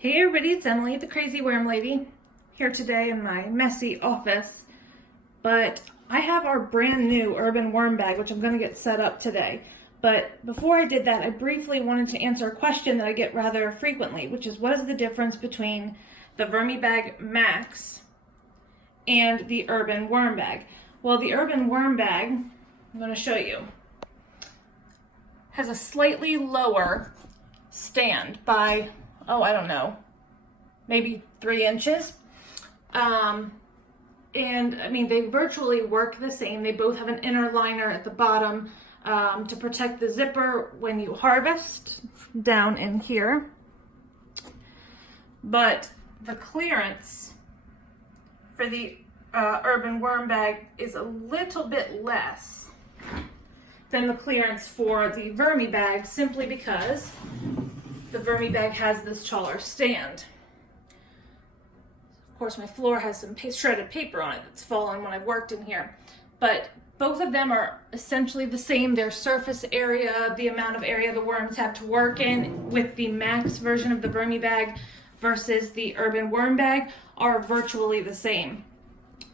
Hey everybody, it's Emily, the Crazy Worm Lady, here today in my messy office. But I have our brand new urban worm bag, which I'm going to get set up today. But before I did that, I briefly wanted to answer a question that I get rather frequently, which is what is the difference between the VermiBag Max and the urban worm bag? Well, the urban worm bag, I'm going to show you, has a slightly lower stand by, I don't know, maybe 3 inches. And I mean, they virtually work the same. They both have an inner liner at the bottom to protect the zipper when you harvest down in here. But the clearance for the urban worm bag is a little bit less than the clearance for the VermiBag, simply because the VermiBag has this taller stand. Of course, my floor has some shredded paper on it that's fallen when I've worked in here. But both of them are essentially the same. Their surface area, the amount of area the worms have to work in with the Max version of the VermiBag versus the urban worm bag are virtually the same.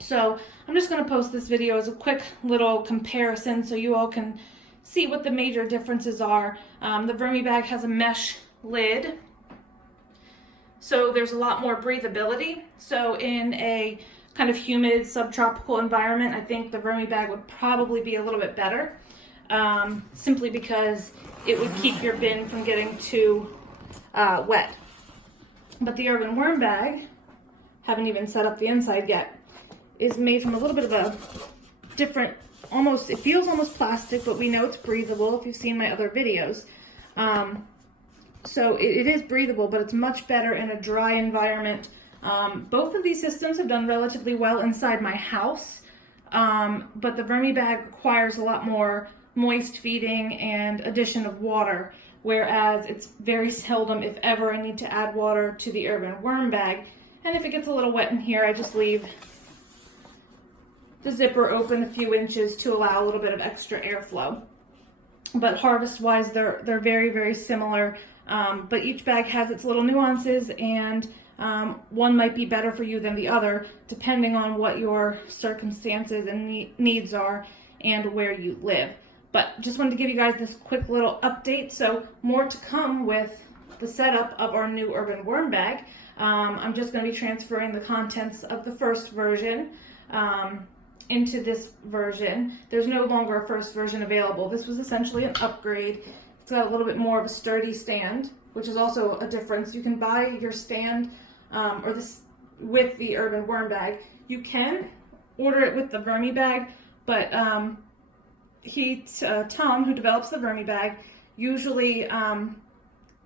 So I'm just going to post this video as a quick little comparison so you all can see what the major differences are. The VermiBag has a mesh lid, so there's a lot more breathability. So in a kind of humid subtropical environment, I think the VermiBag would probably be a little bit better, simply because it would keep your bin from getting too wet. But the urban worm bag, haven't even set up the inside yet, is made from a little bit of a different, it feels almost plastic, but we know it's breathable if you've seen my other videos. So it is breathable, but it's much better in a dry environment. Both of these systems have done relatively well inside my house, but the VermiBag requires a lot more moist feeding and addition of water, whereas it's very seldom, if ever, I need to add water to the urban worm bag. And if it gets a little wet in here, I just leave the zipper open a few inches to allow a little bit of extra airflow. But harvest-wise, they're very, very similar. But each bag has its little nuances, and one might be better for you than the other, depending on what your circumstances and needs are and where you live. But just wanted to give you guys this quick little update. So more to come with the setup of our new urban worm bag. I'm just going to be transferring the contents of the first version into this version. There's no longer a first version available. This was essentially an upgrade. It's got a little bit more of a sturdy stand, which is also a difference. You can buy your stand or this with the urban worm bag. You can order it with the VermiBag, but Tom, who develops the VermiBag, usually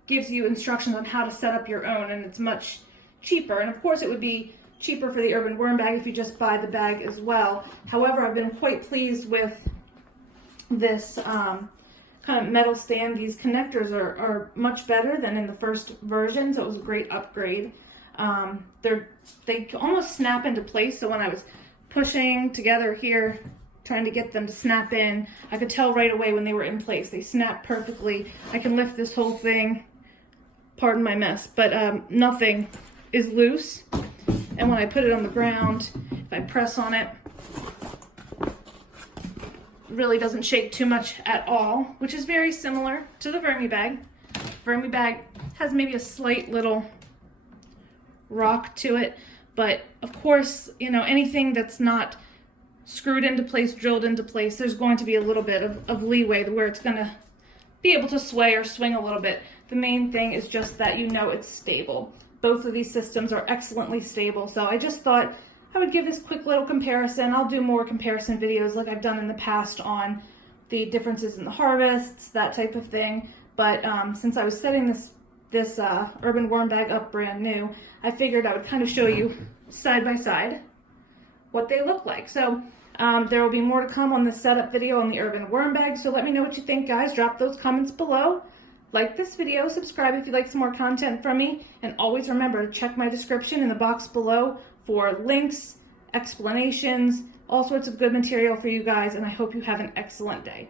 gives you instructions on how to set up your own, and it's much cheaper. And of course, it would be cheaper for the urban worm bag if you just buy the bag as well. However, I've been quite pleased with this kind of metal stand. These connectors are much better than in the first version, so it was a great upgrade. They almost snap into place, so when I was pushing together here, trying to get them to snap in, I could tell right away when they were in place. They snap perfectly. I can lift this whole thing, pardon my mess, but nothing is loose. And when I put it on the ground, if I press on it, really doesn't shake too much at all, which is very similar to the VermiBag. VermiBag has maybe a slight little rock to it, but of course, you know, anything that's not screwed into place, drilled into place, there's going to be a little bit of leeway where it's going to be able to sway or swing a little bit. The main thing is just that you know it's stable. Both of these systems are excellently stable, so I just thought I would give this quick little comparison. I'll do more comparison videos like I've done in the past on the differences in the harvests, that type of thing. But since I was setting this urban worm bag up brand new, I figured I would kind of show you side by side what they look like. So there will be more to come on the setup video on the urban worm bag. So let me know what you think, guys. Drop those comments below. Like this video, subscribe if you'd like some more content from me, and always remember to check my description in the box below for links, explanations, all sorts of good material for you guys, and I hope you have an excellent day.